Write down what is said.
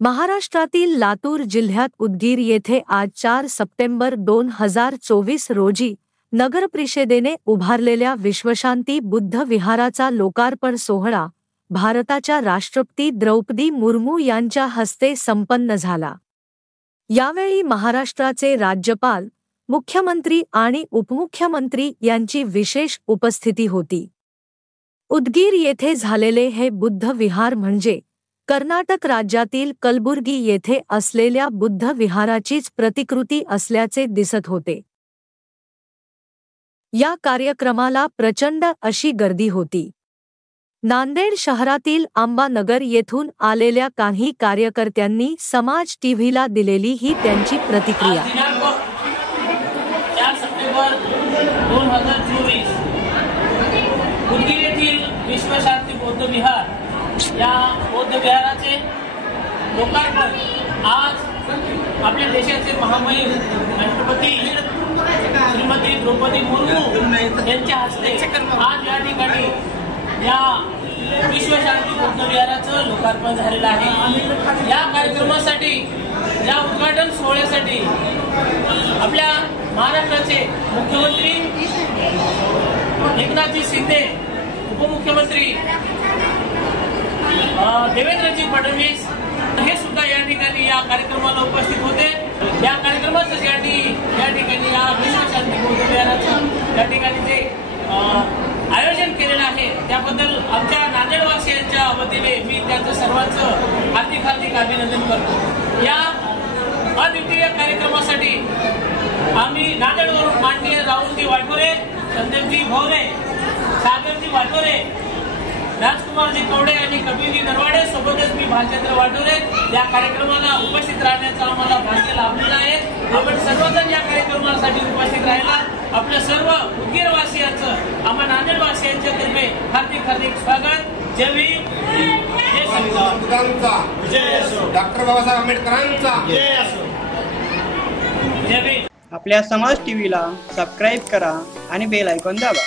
महाराष्ट्रातील लातूर जिल्ह्यात उदगीर येथे आज 4 सप्टेंबर 2024 रोजी नगरपरिषदेने उभारलेल्या विश्वशांती बुद्ध विहाराचा लोकार्पण सोहळा भारताच्या राष्ट्रपती द्रौपदी मुर्मू यांच्या हस्ते संपन्न झाला। यावेळी महाराष्ट्राचे राज्यपाल, मुख्यमंत्री आणि उपमुख्यमंत्री यांची विशेष उपस्थिती होती। उदगीर येथे झालेले हे बुद्ध विहार म्हणजे कर्नाटक राज्यातील कलबुर्गी येथे असलेल्या बुद्ध विहाराचीच प्रतिकृती असल्याचे दिसत होते। या कार्यक्रमाला प्रचंड अशी गर्दी होती। नांदेड शहरातील आंबानगर येथून आलेल्या काही कार्यकर्त्यांनी समाज टीव्हीला दिलेली ही त्यांची प्रतिक्रिया। 4 सप्टेंबर 2024 उदगीर येथील विश्वशांती बौद्ध विहार या बौद्ध विहाराचे लोकार्पण आज आपल्या देशाचे महामहिम राष्ट्रपती श्रीमती द्रौपदी मुर्मू यांच्या हस्ते आज या ठिकाणी या विश्वशांती बौद्ध विहाराचं लोकार्पण झालेलं आहे। या कार्यक्रमासाठी, या उद्घाटन सोहळ्यासाठी आपल्या महाराष्ट्राचे मुख्यमंत्री एकनाथजी शिंदे, उपमुख्यमंत्री देवेंद्रजी फडणवीस हे सुद्धा या ठिकाणी या कार्यक्रमाला उपस्थित होते। या कार्यक्रमासाठी या ठिकाणी या विश्वशांती बौद्ध विहाराचं या ठिकाणी जे आयोजन केलेलं आहे त्याबद्दल आमच्या नांदेडवासियांच्या वतीने मी त्यांचं सर्वांचं हार्दिक अभिनंदन करतो। या अद्वितीय कार्यक्रमासाठी आम्ही नांदेडवरून माननीय राहुलजी वाटोरे, संदीपजी भोवरे, सागरजी वाटोरे, राजकुमारजी कवडे आणि कबीरजी नरवाडे सोबतच मी भालचंद्र वाटोरे या कार्यक्रमाला उपस्थित राहण्याचा आम्हाला भाग्य लाभलेलं आहे। आपण सर्वजण या कार्यक्रमासाठी उपस्थित राहिला आपल्या सर्व उदगीरवासियांचं, आम्हा नांदेडवासियांच्या तर्फे हार्दिक स्वागत। जय भीम, जय संविधान, जय असो, डॉक्टर बाबासाहेब आंबेडकरांचा जय असो, जय भीम। आपल्या समाज टीव्हीला सबस्क्राइब करा आणि बेल आयकॉन दाबा।